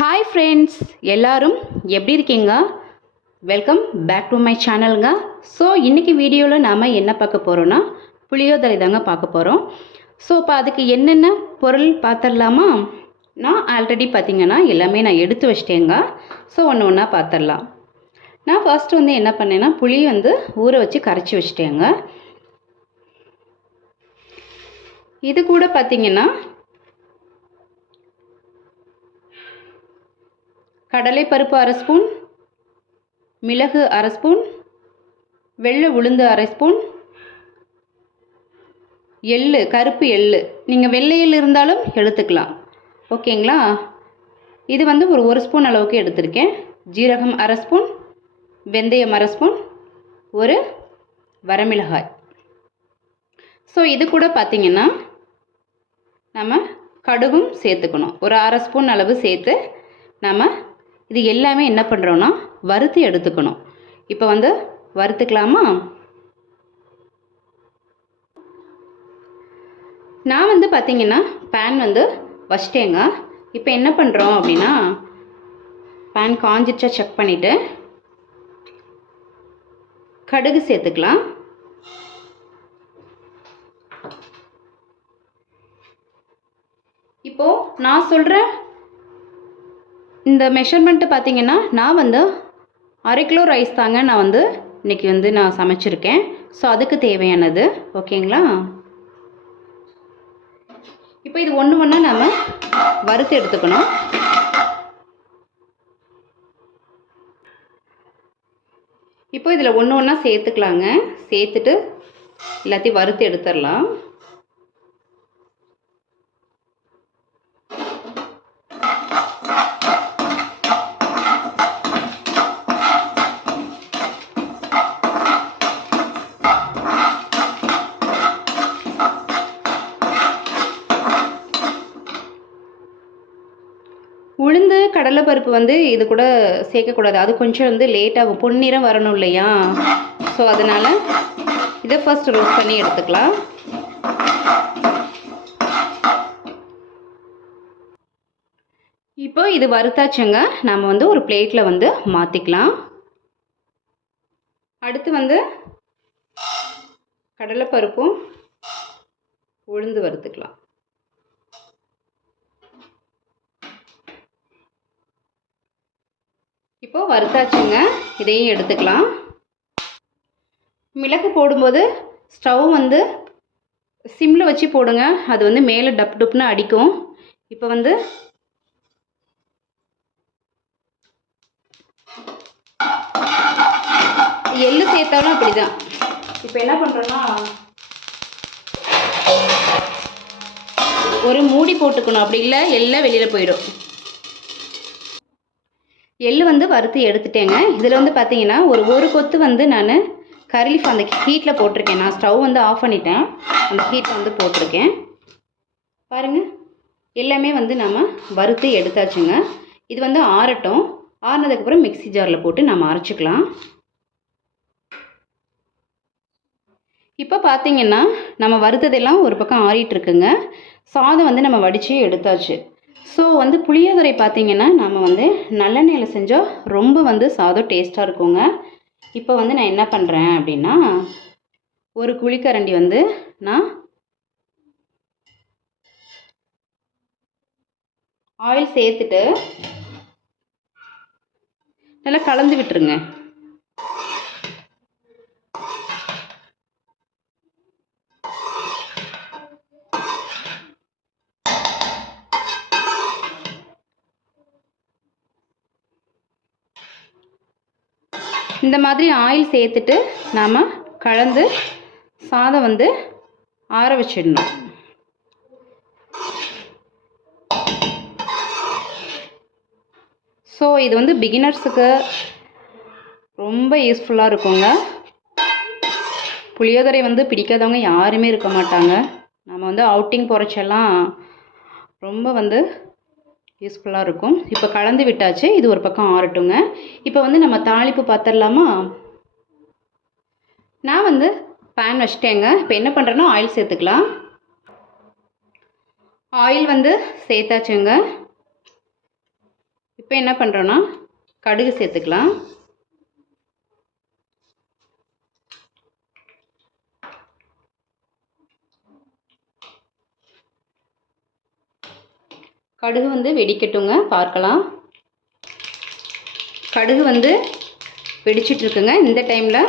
Hi friends, எல்லாரும் எப்படி இருக்கீங்க? வெல்கம் பேக் டு மை சேனலுங்க. ஸோ இன்றைக்கி வீடியோவில் நாம் என்ன பார்க்க போகிறோன்னா புளியோதரை தாங்க பார்க்க போகிறோம். ஸோ இப்போ அதுக்கு என்னென்ன பொருள் பார்த்துடலாமா? நான் ஆல்ரெடி பார்த்திங்கன்னா எல்லாமே நான் எடுத்து வச்சிட்டேங்க. ஸோ ஒன்று ஒன்றா பார்த்துடலாம். நான் ஃபர்ஸ்ட் வந்து என்ன பண்ணேன்னா புளி வந்து ஊற வச்சு கரைச்சி வச்சிட்டேங்க. இது கூட பார்த்திங்கன்னா கடலைப்பருப்பு அரை ஸ்பூன், மிளகு அரை ஸ்பூன், வெள்ளை உளுந்து அரை ஸ்பூன், எள்ளு, கருப்பு எள்ளு, நீங்கள் வெள்ளை எள்ளு இருந்தாலும் எடுத்துக்கலாம், ஓகேங்களா? இது வந்து ஒரு ஸ்பூன் அளவுக்கு எடுத்திருக்கேன். ஜீரகம் அரை ஸ்பூன், வெந்தயம் அரை ஸ்பூன், ஒரு வரமிளகாய். ஸோ இது கூட பார்த்திங்கன்னா நம்ம கடுகும் சேர்த்துக்கணும். ஒரு அரை ஸ்பூன் அளவு சேர்த்து நம்ம இது எல்லாமே என்ன பண்ணுறோன்னா வறுத்து எடுத்துக்கணும். இப்போ வந்து வறுத்துக்கலாமா? நான் வந்து பார்த்திங்கன்னா பேன் வந்து வச்சிட்டேங்க. இப்போ என்ன பண்ணுறோம் அப்படின்னா பேன் காஞ்சிச்சா செக் பண்ணிவிட்டு கடுகு சேர்த்துக்கலாம். இப்போது நான் சொல்கிற இந்த மெஷர்மெண்ட்டு பார்த்திங்கன்னா நான் வந்து 1/2 கிலோ ரைஸ் தாங்க நான் வந்து இன்றைக்கி வந்து நான் சமைச்சிருக்கேன். ஸோ அதுக்கு தேவையானது, ஓகேங்களா? இப்போ இது ஒன்று ஒன்றா நம்ம வறுத்து எடுத்துக்கணும். இப்போ இதில் ஒன்று ஒன்றா சேர்த்துக்கலாங்க. சேர்த்துட்டு எல்லாத்தையும் வறுத்து எடுத்துடலாம். உளுந்து கடலைப்பருப்பு வந்து இது கூட சேர்க்கக்கூடாது. அது கொஞ்சம் வந்து லேட்டாகும், பொன்னிறம் வரணும் இல்லையா? ஸோ அதனால் இதை ஃபர்ஸ்ட் ரோஸ்ட் பண்ணி எடுத்துக்கலாம். இப்போ இது வறுத்தாச்சுங்க. நம்ம வந்து ஒரு பிளேட்டில் வந்து மாற்றிக்கலாம். அடுத்து வந்து கடலைப்பருப்பும் உளுந்து வறுத்துக்கலாம். இப்போ வறுத்தாச்சுங்க. இதையும் எடுத்துக்கலாம். மிளகு போடும்போது ஸ்டவ் வந்து சிம்மில் வச்சு போடுங்க. அது வந்து மேலே டப் டப்னு அடிக்கும். இப்போ வந்து எள்ளு சேர்த்தாலும் அப்படி தான். இப்போ என்ன பண்ணுறோன்னா ஒரு மூடி போட்டுக்கணும், அப்படி இல்லை எல்லாம் வெளியில் போயிடும். எள்ளு வந்து வறுத்து எடுத்துட்டேங்க. இதில் வந்து பார்த்தீங்கன்னா ஒரு கொத்து வந்து நான் கறி லீஃப் அந்த ஹீட்டில் போட்டிருக்கேன். நான் ஸ்டவ் வந்து ஆஃப் பண்ணிட்டேன், அந்த ஹீட்டை வந்து போட்டிருக்கேன். பாருங்கள், எல்லாமே வந்து நம்ம வறுத்து எடுத்தாச்சுங்க. இது வந்து ஆறட்டும். ஆறினதுக்கப்புறம் மிக்ஸி ஜாரில் போட்டு நம்ம அரைச்சிக்கலாம். இப்போ பார்த்தீங்கன்னா நம்ம வறுத்ததெல்லாம் ஒரு பக்கம் ஆறிட்டுருக்குங்க. சாதம் வந்து நம்ம வடித்து எடுத்தாச்சு. ஸோ வந்து புளியோதரை பார்த்திங்கன்னா நம்ம வந்து நல்லெண்ணெயில் செஞ்சால் ரொம்ப வந்து சாதம் டேஸ்ட்டாக இருக்குங்க. இப்போ வந்து நான் என்ன பண்ணுறேன் அப்படின்னா ஒரு குழிக்கரண்டி வந்து நான் ஆயில் சேர்த்துட்டு நல்லா கலந்து விட்டுருங்க. இந்த மாதிரி ஆயில் சேர்த்துட்டு நாம் கலந்து சாதம் வந்து ஆற வச்சிடணும். ஸோ இது வந்து பிகினர்ஸுக்கு ரொம்ப யூஸ்ஃபுல்லாக இருக்குங்க. புளியோதரை வந்து பிடிக்காதவங்க யாருமே இருக்க மாட்டாங்க. நம்ம வந்து அவுட்டிங் போகிறச்செல்லாம் ரொம்ப வந்து யூஸ்ஃபுல்லாக இருக்கும். இப்போ கலந்து விட்டாச்சு. இது ஒரு பக்கம் ஆறட்டுங்க. இப்போ வந்து நம்ம தாளிப்பு பார்த்துடலாமா? நான் வந்து பேன் வச்சிட்டேங்க. இப்போ என்ன பண்ணுறேன்னா ஆயில் சேர்த்துக்கலாம். ஆயில் வந்து சேர்த்தாச்சுங்க. இப்போ என்ன பண்ணுறோன்னா கடுகு சேர்த்துக்கலாம். கடுகு வந்து வெடிக்கட்டுங்க, பார்க்கலாம். கடுகு வந்து வெடிச்சிட்ருக்குங்க. இந்த டைமில்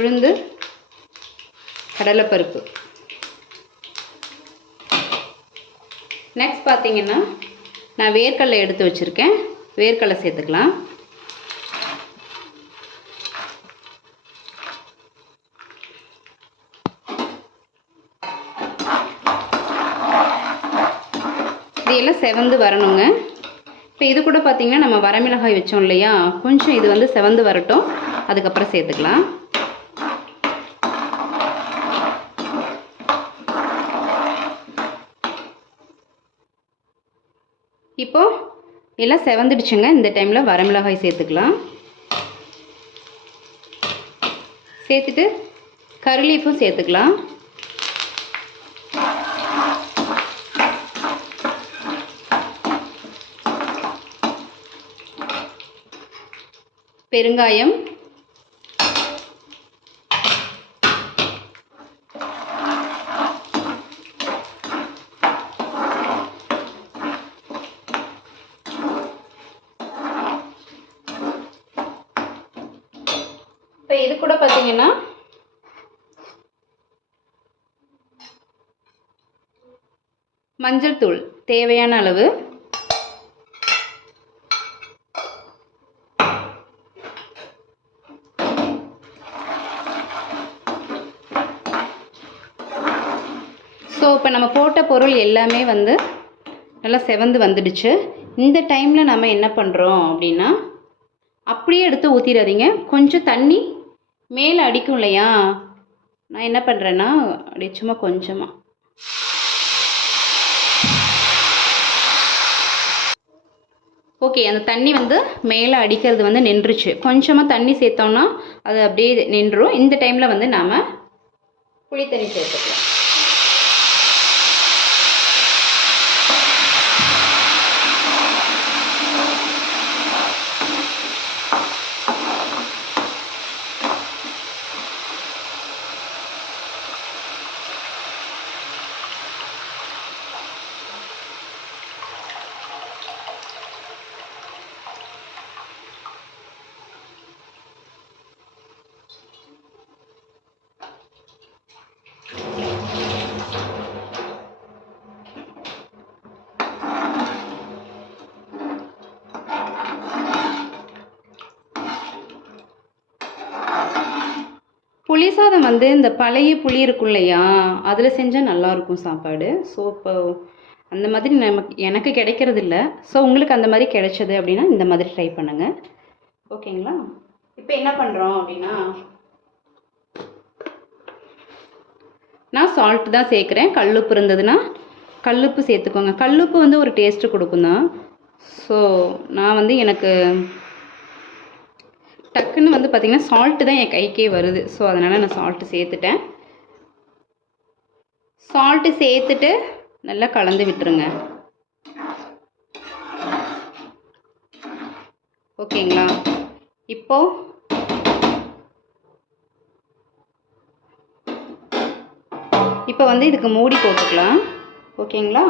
உளுந்து, கடலைப்பருப்பு. நெக்ஸ்ட் பார்த்தீங்கன்னா நான் வேர்க்கடலை எடுத்து வச்சுருக்கேன். வேர்க்கடலை சேர்த்துக்கலாம். இது எல்லாம் செவந்து வரணுங்க. இப்போ இது கூட பார்த்திங்கன்னா நம்ம வரமிளகாய் வச்சோம் இல்லையா, கொஞ்சம் இது வந்து செவந்து வரட்டும், அதுக்கப்புறம் சேர்த்துக்கலாம். இப்போது எல்லாம் செவந்துடுச்சுங்க. இந்த டைமில் வரமிளகாய் சேர்த்துக்கலாம். சேர்த்துட்டு கறி லீஃபும் சேர்த்துக்கலாம். பெருங்காயம், இப்போ இது கூட பார்த்தீங்கன்னா மஞ்சள் தூள் தேவையான அளவு, ஸோ இப்போ நம்ம போட்ட பொருள் எல்லாமே வந்து நல்லா செவந்து வந்துடுச்சு. இந்த டைமில் நம்ம என்ன பண்ணுறோம் அப்படின்னா, அப்படியே எடுத்து ஊற்றிடாதீங்க. கொஞ்சம் தண்ணி மேலே அடிக்கும் இல்லையா, நான் என்ன பண்ணுறேன்னா அப்படியே சும்மா கொஞ்சமாக ஓகே, அந்த தண்ணி வந்து மேலே அடிக்கிறது வந்து நின்றுச்சு. கொஞ்சமாக தண்ணி சேர்த்தோன்னா அது அப்படியே நின்றும். இந்த டைமில் வந்து நாம் புளி தண்ணி சேர்த்துக்கலாம். புளி சாதம் வந்து இந்த பழைய புளி இருக்கும் இல்லையா, அதில் செஞ்சால் நல்லாயிருக்கும் சாப்பாடு. ஸோ இப்போ அந்த மாதிரி எனக்கு கிடைக்கிறது இல்லை. ஸோ உங்களுக்கு அந்த மாதிரி கிடைச்சது அப்படின்னா இந்த மாதிரி ட்ரை பண்ணுங்கள். ஓகேங்களா? இப்போ என்ன பண்ணுறோம் அப்படின்னா, நான் சால்ட் தான் சேர்க்குறேன். கல்லுப்பு இருந்ததுன்னா கல்லுப்பு சேர்த்துக்கோங்க. கல்லுப்பு வந்து ஒரு டேஸ்ட்டு கொடுக்கும் தான். ஸோ நான் வந்து எனக்கு டக்குன்னு வந்து பார்த்திங்கன்னா சால்ட்டு தான் என் கைக்கே வருது. ஸோ அதனால் நான் சால்ட்டு சேர்த்துட்டேன். சால்ட்டு சேர்த்துட்டு நல்லா கலந்து விட்டுருங்க. ஓகேங்களா? இப்போ வந்து இதுக்கு மூடி போட்டுக்கலாம். ஓகேங்களா?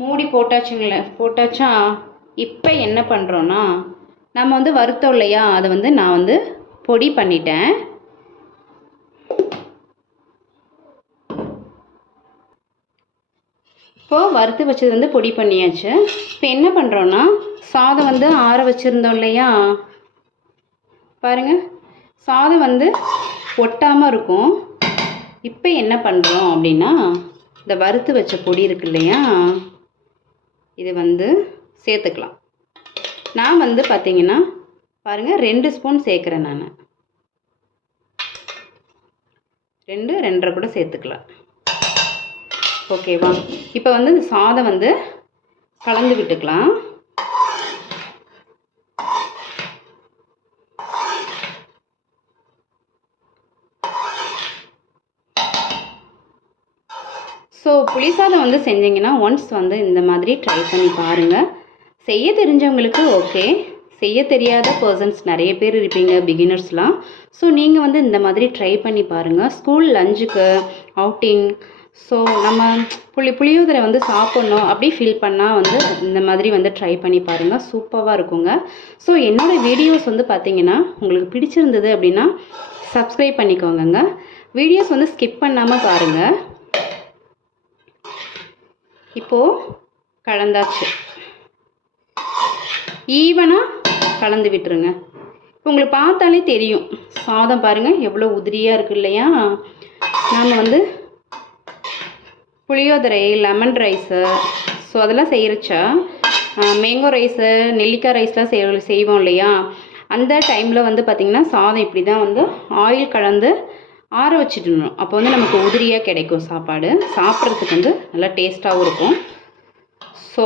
மூடி போட்டாச்சா? இப்போ என்ன பண்ணுறோன்னா, நம்ம வந்து வறுத்தோம் இல்லையா, அதை வந்து நான் வந்து பொடி பண்ணிட்டேன். இப்போது வறுத்து வச்சது வந்து பொடி பண்ணியாச்சு. இப்போ என்ன பண்ணுறோன்னா, சாதம் வந்து ஆற வச்சுருந்தோம் இல்லையா, பாருங்கள் சாதம் வந்து ஒட்டாமல் இருக்கும். இப்போ என்ன பண்ணுறோம் அப்படின்னா, இந்த வறுத்து வச்ச பொடி இருக்கு இல்லையா, இது வந்து சேர்த்துக்கலாம். நான் வந்து பார்த்திங்கன்னா பாருங்கள் 2 ஸ்பூன் சேர்க்குறேன். நான் 2-2.5 கூட சேர்த்துக்கலாம். ஓகேவா? இப்போ வந்து இந்த சாதம் வந்து கலந்து விட்டுக்கலாம். ஸோ புளி சாதம் வந்து செஞ்சிங்கன்னா ஒன்ஸ் வந்து இந்த மாதிரி ட்ரை பண்ணி பாருங்கள். செய்ய தெரிஞ்சவங்களுக்கு ஓகே, செய்ய தெரியாத பர்சன்ஸ் நிறைய பேர் இருப்பீங்க, பிகினர்ஸ்லாம். ஸோ நீங்கள் வந்து இந்த மாதிரி ட்ரை பண்ணி பாருங்கள். ஸ்கூல் லஞ்சுக்கு, அவுட்டிங், ஸோ நம்ம புளியோதரை வந்து சாப்பிட்ணும் அப்படி ஃபீல் பண்ணால் வந்து இந்த மாதிரி வந்து ட்ரை பண்ணி பாருங்கள். சூப்பராக இருக்குங்க. ஸோ என்னோடய வீடியோஸ் வந்து பார்த்திங்கன்னா உங்களுக்கு பிடிச்சிருந்தது அப்படின்னா சப்ஸ்கிரைப் பண்ணிக்கோங்க. வீடியோஸ் வந்து ஸ்கிப் பண்ணாமல் பாருங்கள். இப்போது கலந்தாச்சு, ஈவனாக கலந்து விட்டுருங்க. இப்போ உங்களுக்கு பார்த்தாலே தெரியும் சாதம் பாருங்கள் எவ்வளோ உதிரியாக இருக்குது இல்லையா. நாம் வந்து புளியோதரை, லெமன் ரைஸு, ஸோ அதெல்லாம் செய்கிறச்சா மேங்கோ ரைஸு, நெல்லிக்காய் ரைஸ்லாம் செய்வோம் இல்லையா. அந்த டைமில் வந்து பார்த்திங்கன்னா சாதம் இப்படி தான் வந்து ஆயில் கலந்து ஆற வச்சுட்டணும். அப்போ வந்து நமக்கு உதிரியாக கிடைக்கும் சாப்பாடு, சாப்பிட்றதுக்கு வந்து நல்லா டேஸ்ட்டாகவும் இருக்கும். ஸோ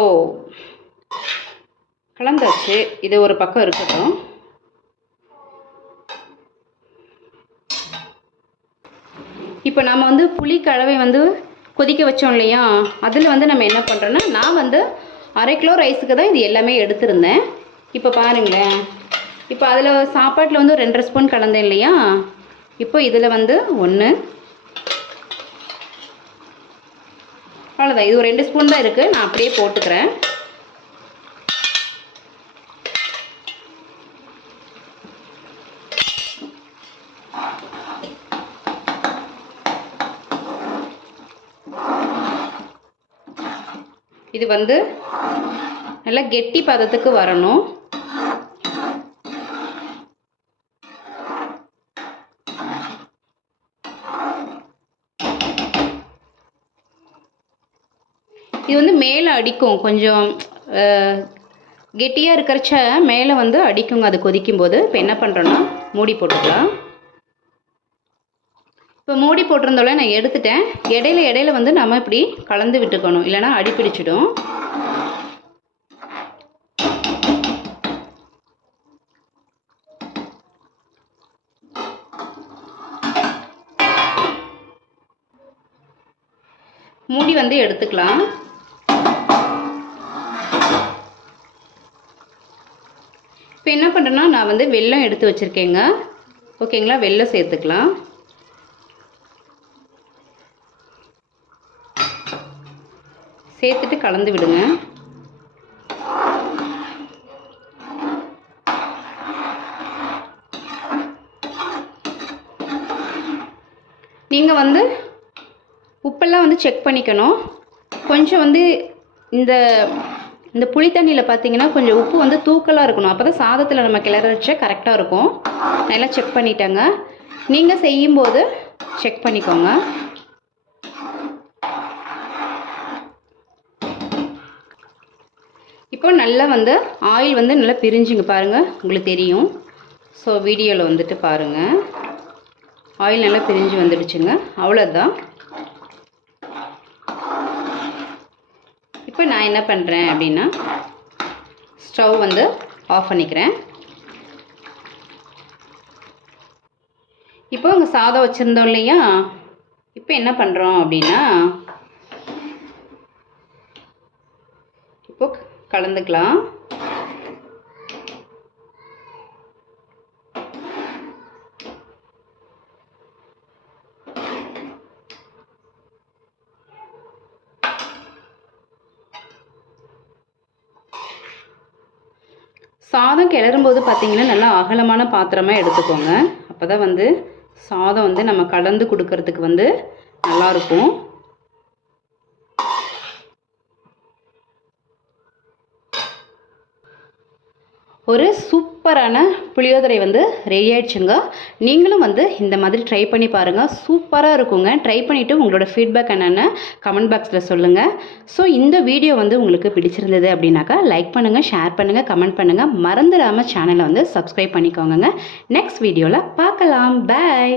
கலந்தாச்சு, இது ஒரு பக்கம் இருக்கட்டும். இப்போ நம்ம வந்து புளி கலவை வந்து கொதிக்க வச்சோம் இல்லையா, அதில் வந்து நம்ம என்ன பண்ணுறோன்னா, நான் வந்து 1/2 கிலோ ரைஸுக்கு தான் இது எல்லாமே எடுத்திருந்தேன். இப்போ பாருங்களேன், இப்போ அதில் சாப்பாட்டில் வந்து 2.5 ஸ்பூன் கலந்தேன் இல்லையா. இப்போ இதில் வந்து 1, அவ்வளோதான். இது ஒரு 2 ஸ்பூன் தான் இருக்குது, நான் அப்படியே போட்டுக்கிறேன். இது வந்து நல்லா கெட்டி பதத்துக்கு வரணும். இது வந்து மேலே அடிக்கும், கொஞ்சம் கெட்டியாக இருக்கிறச்ச மேலே வந்து அடிக்குங்க அது கொதிக்கும்போது. இப்போ என்ன பண்ணுறோன்னா மூடி போட்டுக்கலாம். இப்போ மூடி போட்டிருந்தோல நான் எடுத்துட்டேன். இடையில வந்து நம்ம இப்படி கலந்து விட்டுக்கணும், இல்லைனா அடி பிடிச்சிடும். மூடி வந்து எடுத்துக்கலாம். இப்போ என்ன பண்ணுறேன்னா, நான் வந்து வெல்லம் எடுத்து வச்சுருக்கேங்க, ஓகேங்களா. வெல்லம் சேர்த்துக்கலாம். சேர்த்துட்டு கலந்து விடுங்க. நீங்கள் வந்து உப்பெல்லாம் வந்து செக் பண்ணிக்கணும். கொஞ்சம் வந்து இந்த புளி தண்ணியில் பார்த்தீங்கன்னா கொஞ்சம் உப்பு வந்து தூக்கலாக இருக்கணும். அப்போ தான் சாதத்தில் நம்ம கிளற வச்சா கரெக்டாக இருக்கும். நல்லா செக் பண்ணிட்டேங்க. நீங்கள் செய்யும்போது செக் பண்ணிக்கோங்க. இப்போ நல்லா வந்து ஆயில் வந்து நல்லா பிரிஞ்சுங்க பாருங்கள், உங்களுக்கு தெரியும். ஸோ வீடியோவில் வந்துட்டு பாருங்கள், ஆயில் நல்லா பிரிஞ்சு வந்துடுச்சுங்க. அவ்வளோதான். இப்போ நான் என்ன பண்ணுறேன் அப்படின்னா, ஸ்டவ் வந்து ஆஃப் பண்ணிக்கிறேன். இப்போ அங்கே சாதம் வச்சுருந்தோம் இல்லையா, இப்போ என்ன பண்ணுறோம் அப்படின்னா, இப்போ கலந்துக்கலாம். சாதம் கிளறும்போது பார்த்திங்கன்னா நல்லா அகலமான பாத்திரமாக எடுத்துக்கோங்க. அப்போ தான் வந்து சாதம் வந்து நம்ம கலந்து கொடுக்கறதுக்கு வந்து நல்லாயிருக்கும். ஒரு சூப்பரான புளியோதரை வந்து ரெடி ஆயிடுச்சுங்க. நீங்களும் வந்து இந்த மாதிரி ட்ரை பண்ணி பாருங்கள், சூப்பராக இருக்குங்க. ட்ரை பண்ணிவிட்டு உங்களோட ஃபீட்பேக் என்னென்னு கமெண்ட் பாக்ஸில் சொல்லுங்கள். ஸோ இந்த வீடியோ வந்து உங்களுக்கு பிடிச்சிருந்தது அப்படின்னாக்கா லைக் பண்ணுங்கள், ஷேர் பண்ணுங்கள், கமெண்ட் பண்ணுங்கள். மறந்துடாமல் சேனலை வந்து சப்ஸ்கிரைப் பண்ணிக்கோங்க. நெக்ஸ்ட் வீடியோவில் பார்க்கலாம். பாய்.